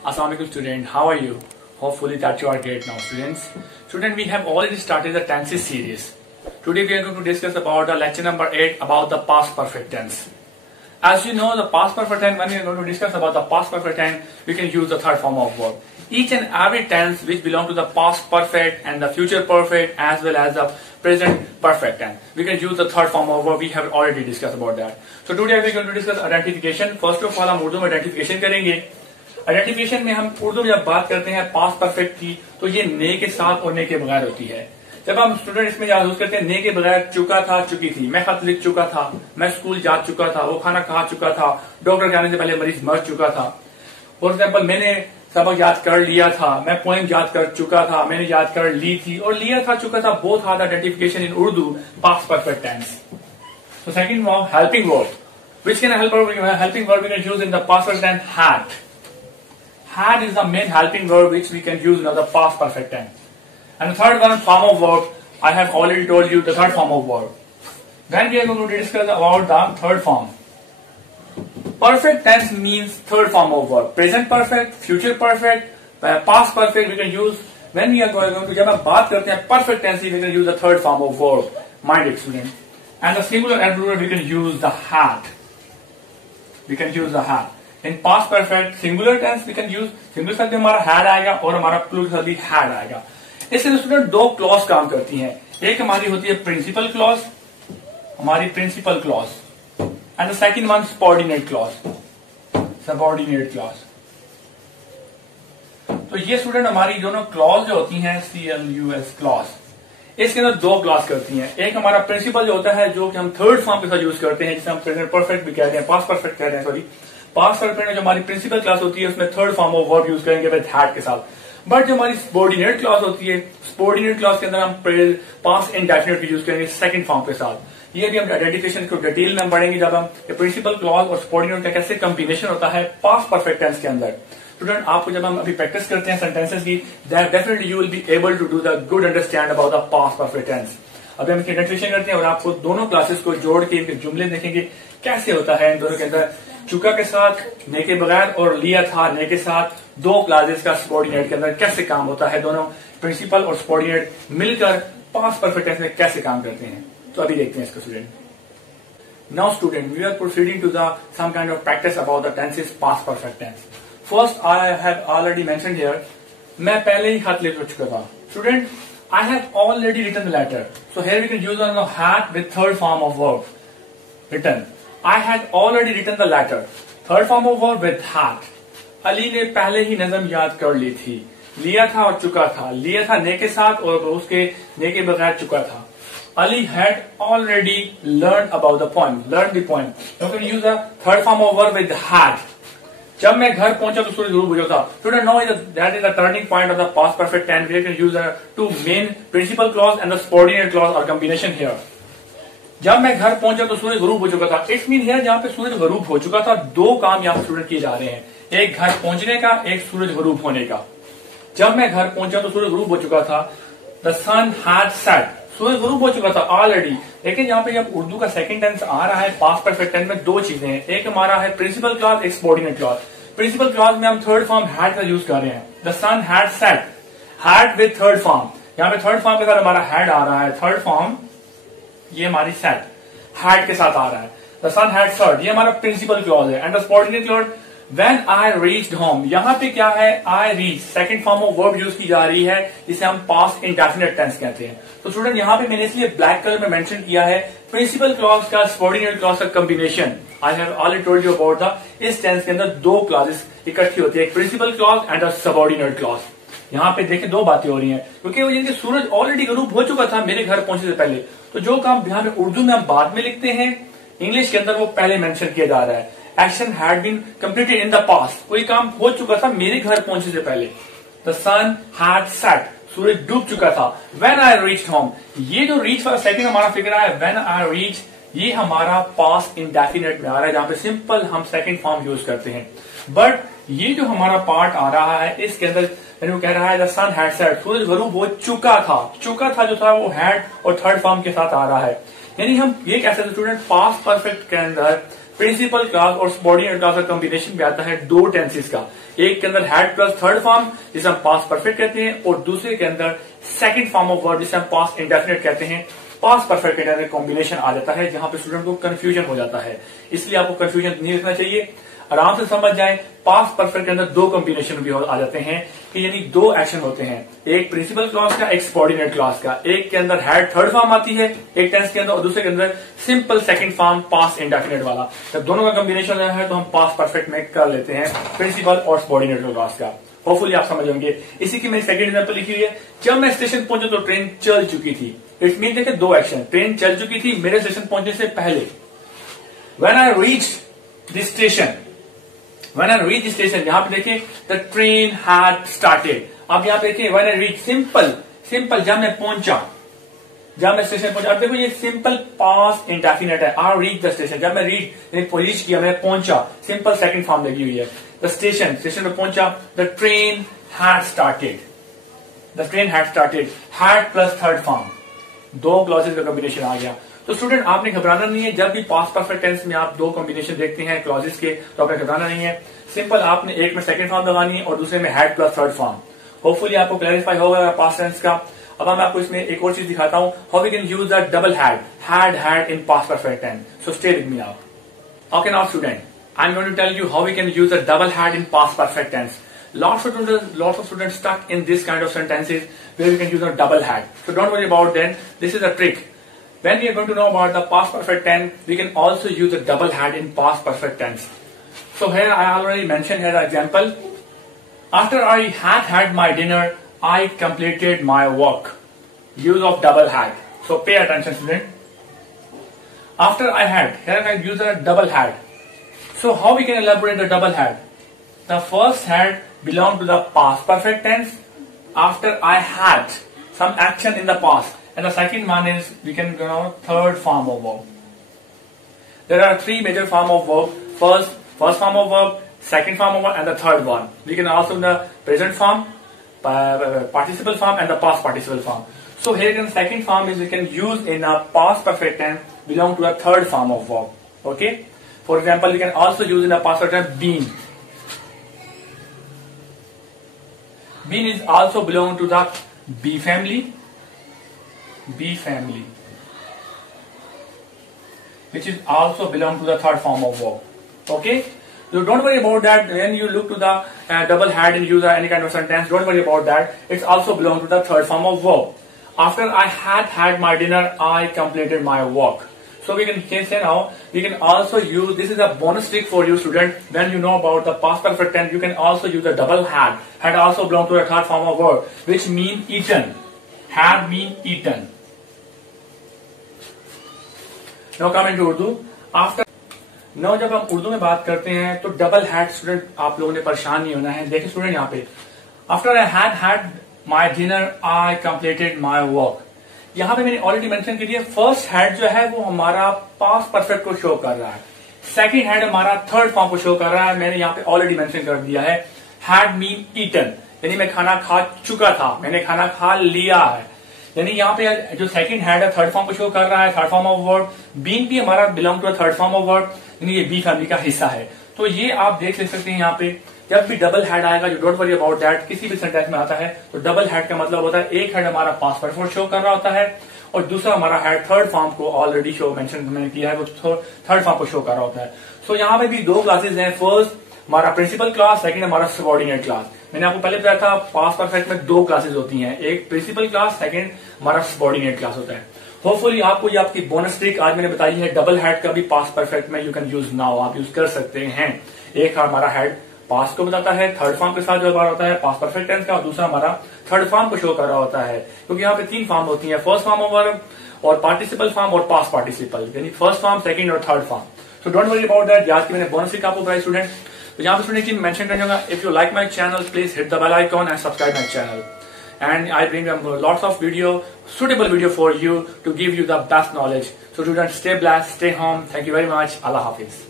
Assalamualaikum student, how are you? Hopefully that you are great now students. Student, we have already started the tenses series. Today we are going to discuss about the lecture number 8 about the past perfect tense. As you know, the past perfect tense, when we are going to discuss about the past perfect tense, we can use the third form of verb. Each and every tense which belong to the past perfect and the future perfect as well as the present perfect tense, we can use the third form of verb. We have already discussed about that. So today we are going to discuss identification. First of all, हम उर्दू में identification करेंगे. Identification में हम उर्दू में जब बात करते हैं पास्ट परफेक्ट की, तो ये ने के साथ और ने के बगैर होती है. जब हम स्टूडेंट इसमें यूज करते हैं ने के बगैर, चुका था, चुकी थी, मैं खत लिख चुका था, मैं स्कूल जा चुका था, वो खाना खा चुका था, डॉक्टर के आने से पहले मरीज मर चुका था. फॉर एग्जाम्पल, मैंने सबक याद कर लिया था, मैं पोएम याद कर चुका था, मैंने याद कर ली थी और लिया था, चुका था. Both are the identification in Urdu past perfect tense. So second verb, helping verb. Which can help helping verb we can use in the past perfect tense? Had. Had is the main helping verb which we can use in the past perfect tense. And the third one, form of verb. I have already told you the third form of verb. Then we are going to discuss about the third form. Perfect tense means third form of verb. Present perfect, future perfect, past perfect we can use. When we are going to, जब हम बात करते हैं perfect tense, we can use the third form of verb. Mind it, student. And the singular and plural we can use the had. We can use the had. In past perfect singular tense we can use singular साथ भी हमारा had आएगा और हमारा plural साथ भी had आएगा. इससे स्टूडेंट दो क्लॉज काम करती हैं. एक हमारी होती है प्रिंसिपल क्लॉज, हमारी principal clause, and the second one subordinate clause, subordinate clause. तो ये स्टूडेंट हमारी दोनों क्लॉज जो होती हैं CLUS क्लॉज, इसके अंदर दो क्लॉज करती हैं. एक हमारा प्रिंसिपल जो होता है, जो कि हम थर्ड फॉर्म के साथ यूज करते हैं, जिसे हम प्रेजेंट परफेक्ट भी कहते हैं, पास्ट परफेक्ट कहते हैं, सॉरी पास्ट परफेक्ट में जो हमारी प्रिंसिपल क्लॉज होती है उसमें third form of verb use करेंगे विद हैड के साथ. बट जो हमारी सबऑर्डिनेट क्लॉज होती है, सबऑर्डिनेट क्लॉज के अंदर हम पास्ट इंडेफिनिट यूज करेंगे सेकंड फॉर्म के साथ. ये भी हम आइडेंटिफिकेशन को डिटेल में हम पढ़ेंगे जब हम प्रिंसिपल क्लॉज और सबऑर्डिनेट का कैसे कॉम्बिनेशन होता है पास्ट परफेक्ट टेंस के अंदर. स्टूडेंट, आपको जब हम अभी प्रैक्टिस करते हैं सेंटेंसेस की, definitely you will be able to do the good understand about the past perfect tense. अभी हम इसकी आइडेंटिफिकेशन करते हैं और आपको दोनों क्लासेस को जोड़ के इनके जुमले देखेंगे कैसे होता है इन दोनों के अंदर. चुका के साथ ने के बगैर और लिया था ने के साथ दो क्लासेस का सबऑर्डिनेट के अंदर कैसे काम होता है, दोनों प्रिंसिपल और सबऑर्डिनेट मिलकर पास्ट परफेक्ट टेंस में कैसे काम करते हैं. तो अभी देखते हैं इसको student. Now student, we are proceeding to the some kind of practice about the tenses past perfect tense. First, I have already mentioned here, मैं पहले ही खत लिख चुका था. Student, I have already written the letter. So here we can use the had with third form of verb. Written. I had already written the letter. Third form of verb with had. Ali ने पहले ही नज़म याद कर ली थी. लिया था और चुका था. लिया था ने के साथ और उसके ने के बगैर चुका था. Ali had already learned about the poem. Learned the poem. Now we can use the third form of verb with had. जब मैं घर पहुंचा तो सूरज गुरूब हो था. Student, now that is the turning point of the past perfect tense. We can use the two main principal clause and the subordinate clause or combination here. जब मैं घर पहुंचा तो सूरज गुरूब हो चुका था. इट्स मीन है जहां पे सूरज गुरूब हो चुका था, दो काम यहाँ स्टूडेंट किए जा रहे हैं, एक घर पहुंचने का, एक सूरज गुरूब होने का. जब मैं घर पहुंचा तो सूरज गुरूब हो चुका था. द सन हैड सेट, सूरज गुरूब हो चुका था ऑलरेडी. लेकिन यहाँ पे जब उर्दू का सेकंड टेंस आ रहा है पास्ट परफेक्ट टेंस में, दो चीजें हैं. एक हमारा है प्रिंसिपल क्लॉज, एक सबऑर्डिनेट क्लॉज. प्रिंसिपल क्लॉज में हम थर्ड फॉर्म हैड का यूज कर रहे हैं. The sun had set, had with third form. यहाँ पे थर्ड फॉर्म के साथ हमारा हैड आ रहा है. थर्ड फॉर्म ये हमारी सेट हैड के साथ आ रहा है. द सन हैड सेट, ये हमारा प्रिंसिपल क्लॉज है. And the subordinate clause, When I reached home, यहाँ पे क्या है, I reached second form of verb use की जा रही है, जिसे हम पास्ट इंडेफिनिट टेंस कहते हैं. तो स्टूडेंट, यहाँ पे मैंने इसलिए ब्लैक कलर में मेंशन किया है प्रिंसिपल क्लॉज का सबऑर्डिनेट क्लॉज का combination. I have already told you about the, इस टेंस के अंदर दो क्लॉजेस इकट्ठी होती है, एक principal clause and a subordinate clause. यहाँ पे देखिए दो बातें हो रही हैं, क्योंकि वो जिनके सूरज ऑलरेडी गुरूब हो चुका था मेरे घर पहुंचने से पहले. तो जो काम यहाँ पे उर्दू में हम बाद में लिखते हैं, इंग्लिश के अंदर वो पहले मेंशन किया जा रहा है. Action had been completed in the past, कोई काम हो चुका था मेरे घर पहुंचने से पहले. द सन हैड सेट, सूरज डूब चुका था. व्हेन आई रीच्ड होम, ये जो रीच वाला सेकंड हमारा फिगर है, व्हेन आई रीच, ये हमारा पास्ट इंडेफिनिट में आ रहा है, जहां पे सिंपल हम सेकंड फॉर्म यूज करते हैं. बट ये जो हमारा पार्ट आ रहा है, इसके अंदर वो कह रहा है द सन हैड सेट, सूरज गुरूब हो चुका था. चुका था जो था वो हैड और थर्ड फॉर्म के साथ आ रहा है. यानी हम ये कह सकते हैं स्टूडेंट, पास्ट परफेक्ट के अंदर प्रिंसिपल क्लॉज और सबॉर्डिनेट क्लॉज का कॉम्बिनेशन भी आता है दो टेंसेस का। एक के अंदर हैड प्लस थर्ड फॉर्म जिसे हम पास्ट परफेक्ट कहते हैं, और दूसरे के अंदर सेकंड फॉर्म ऑफ वर्ब जिसे हम पास्ट इंडेफिनिट कहते हैं। पास्ट परफेक्ट के अंदर कॉम्बिनेशन आ जाता है जहां पे स्टूडेंट को कंफ्यूजन हो जाता है, इसलिए आपको कंफ्यूजन नहीं रखना चाहिए, आराम से समझ जाए। पास्ट परफेक्ट के अंदर दो कॉम्बिनेशन भी आ जाते हैं कि यानी दो एक्शन होते हैं, एक प्रिंसिपल क्लॉज का, एक सबॉर्डिनेट क्लॉज का। एक के अंदर हैड थर्ड फॉर्म आती है एक टेंस के अंदर, और दूसरे के अंदर simple second form past indefinite वाला। जब दोनों का कॉम्बिनेशन है तो हम पास्ट परफेक्ट में कर लेते हैं प्रिंसिपल और सबॉर्डिनेट क्लॉज का। होपफुली आप समझ होंगे। इसी की मैंने सेकंड एग्जांपल लिखी हुई है, जब मैं स्टेशन पहुंचा तो ट्रेन चल चुकी थी। इट मीन देखिए दो एक्शन, ट्रेन चल चुकी थी मेरे स्टेशन पहुंचने से पहले। When I reach the station, when I reach the station, यहां पे देखिए द ट्रेन हैड स्टार्टेड। अब यहां पे देखिए when I reach, simple simple जब मैं पहुंचा, जब मैं स्टेशन पहुंचा। अब देखो ये सिंपल पास्ट इंडेफिनिट है, आई रीच द स्टेशन। जब मैं रीच किया, मैं पहुंचा, सिंपल सेकंड फॉर्म लगी हुई है। द स्टेशन, स्टेशन में पहुंचा। The train had started, the train had started, had plus third form, दो क्लॉजेस का कॉम्बिनेशन आ गया। तो स्टूडेंट आपने घबराना नहीं है, जब भी पास्ट परफेक्ट टेंस में आप दो कॉम्बिनेशन देखते हैं क्लॉजेस के तो आपने घबराना नहीं है। सिंपल आपने एक में सेकंड फॉर्म लगानी है और दूसरे में had plus third form. Hopefully आपको क्लैरिफाई होगा पास्ट टेंस का। अब मैं आपको इसमें एक और चीज दिखाता हूं, how we can use the double had in past perfect tense. So stay with me now. Okay now student, I am going to tell you how we can use the double had in past perfect tense. Lots of students stuck in this kind of sentences where we can use a double had. So don't worry about that. This is a trick. When we are going to know about the past perfect tense, we can also use a double had in past perfect tense. So here I already mentioned here the example. After I had my dinner, I completed my work. Use of double had. So pay attention, student. After I had, here I use a double had. So how we can elaborate the double had? The first had belong to the past perfect tense after I had some action in the past, and the second one is we can go third form of verb. There are three major form of verb: first form of verb, second form of verb, and the third one. We can also the present form, participle form, and the past participle form. So here in second form is we can use in a past perfect tense belong to a third form of verb. Okay. For example, we can also use in a past perfect tense been. Been is also belong to the be family, which is also belong to the third form of verb. Okay, so don't worry about that. When you look to the double had and use any kind of sentence, don't worry about that. It's also belong to the third form of verb. After I had my dinner, I completed my work. So we can say now, we can also use, this is a bonus trick for you student. When you know about the past perfect tense, you can also use a double had. Had also belong to a third form of verb, which mean eaten. Had mean eaten. Now come into Urdu. After now जब हम उर्दू में बात करते हैं तो double had student आप लोगों ने परेशान नहीं होना है। देखिए स्टूडेंट यहाँ पे after I had my dinner, I completed my work. यहां पे मैंने ऑलरेडी मेंशन की है, फर्स्ट हैड जो है वो हमारा पास्ट परफेक्ट को शो कर रहा है, सेकंड हैड हमारा थर्ड फॉर्म को शो कर रहा है। मैंने यहाँ पे ऑलरेडी मेंशन कर दिया है, हैड मीन ईटन, यानी मैं खाना खा चुका था, मैंने खाना खा लिया है। यानी यहाँ पे जो सेकंड हैड है थर्ड फॉर्म को शो कर रहा है, third form of word. Been भी हमारा belong to third form of word, यानी ये बी फैमिली का हिस्सा है। तो ये आप देख ले सकते हैं यहाँ पे जब भी डबल हैड आएगा, जो डोंट वरी अबाउट दैट, किसी भी सेंटेंस में आता है तो डबल हैड का मतलब होता है एक हैड हमारा पास्ट परफेक्ट शो कर रहा होता है और दूसरा हमारा हैड थर्ड फॉर्म को ऑलरेडी शो मेंशन मैंने किया है, वो थर्ड फॉर्म को शो कर रहा होता है। सो यहाँ पे भी दो क्लासेस हैं, फर्स्ट हमारा प्रिंसिपल क्लास, सेकंड हमारा सबऑर्डिनेट क्लास। मैंने आपको पहले बताया था पास्ट परफेक्ट में दो क्लासेस होती हैं, एक प्रिंसिपल क्लास, सेकंड हमारा सबऑर्डिनेट क्लास होता है। होपफुली आपको ये आपकी बोनस ट्रिक आज मैंने बताई है, डबल हैड का भी पास्ट परफेक्ट में यू कैन यूज नाउ, आप यूज कर सकते हैं। एक हमारा हैड पास्ट को बताता है, थर्ड फॉर्म के साथ जो बार होता है पास्ट परफेक्ट टेंस का, और दूसरा हमारा थर्ड फॉर्म को शो कर रहा होता है, क्योंकि यहाँ पे तीन फॉर्म होती है, फर्स्ट फॉर्म ऑफ वर्ब और पार्टिसिपल फॉर्म और पास्ट पार्टिसिपल, यानी फर्स्ट फॉर्म, सेकंड और third form. So don't worry about that. आज की मैंने बोनस ट्रिक आपको बताई स्टूडेंट। तो यहाँ पे स्टूडेंट चीज मेंशन करना होगा, if you like my channel please hit the bell icon and subscribe my channel, and I bring lots of suitable video for you to give you the best knowledge. So students, stay blessed, stay home. Thank you very much. Allah Hafiz.